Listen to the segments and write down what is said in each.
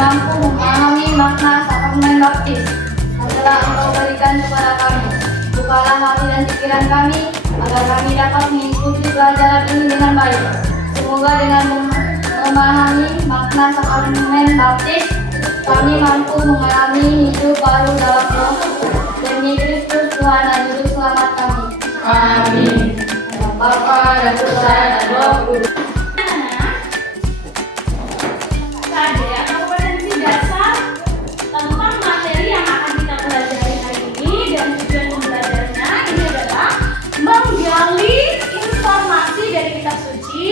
mampu memahami makna sakramen baptis yang telah Engkau berikan kepada kami. Bukalah hati dan pikiran kami, agar kami dapat mengikuti pelajaran ini dengan baik. Semoga dengan memahami makna sakramen baptis, kami mampu mengalami hidup baru dalam Roh demi Kristus Tuhan dan Juru Selamat kami. Amin. Bapa dan Putra dan Roh Kudus. Ada kompetensi dasar tentang materi yang akan kita pelajari hari ini, dan tujuan pembelajarannya ini adalah menggali informasi dari kitab suci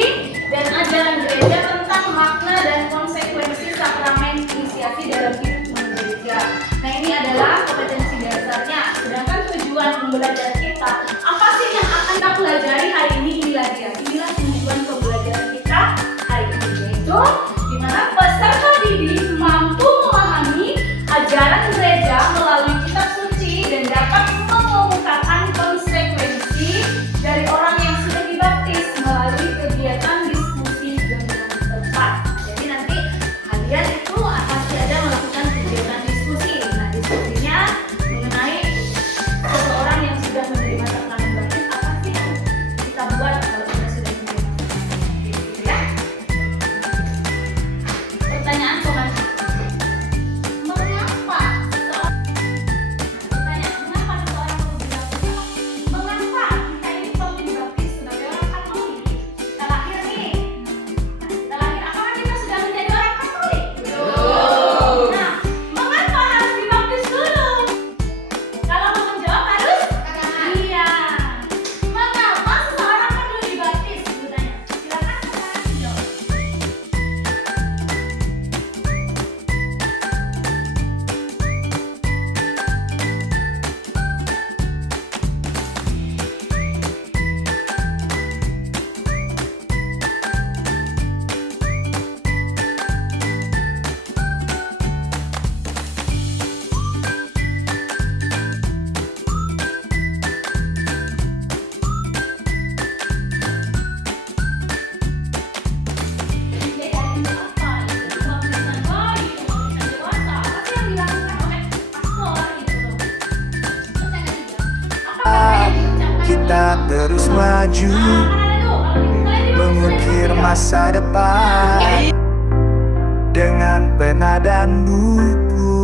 dan ajaran gereja tentang makna dan konsekuensi sakramen inisiasi dalam hidup gereja. Nah, ini adalah kompetensi dasarnya. Sedangkan tujuan pembelajaran kita, apa sih yang akan kita pelajari hari ini? Inilah tujuan pembelajaran kita hari ini, yaitu di mana peserta didik mampu memahami ajaran gereja melalui kitab suci dan dapat mengemukakan konsekuensi dari orang yang sudah dibaptis melalui kegiatan diskusi dengan tepat. Jadi nanti kalian itu pasti ada melakukan kegiatan diskusi. Nah, diskusinya mengenai seseorang yang sudah menerima sakramen baptis, apa sih yang kita buat kalau kita sudah menerima sakramen gitu ya. Pertanyaan sobat, mengapa seseorang mengapa kita ini perlu dibaptis sebagai orang Katolik? Kita lahir nih, kita lahir, apakah kita sudah menjadi orang Katolik? Belum. Nah, mengapa harus dibaptis dulu? Kalau mau menjawab harus iya. Mengapa seseorang perlu dibaptis? Silakan sekarang jawab. Bedanya apa? Itu pembaptisan bayi, pembaptisan dewasa. Apa sih yang dilakukan oleh pastor gitu? Terus yang ketiga, apakah yang diucapkan Kita terus maju mengukir mengukir masa depan dengan pena dan buku.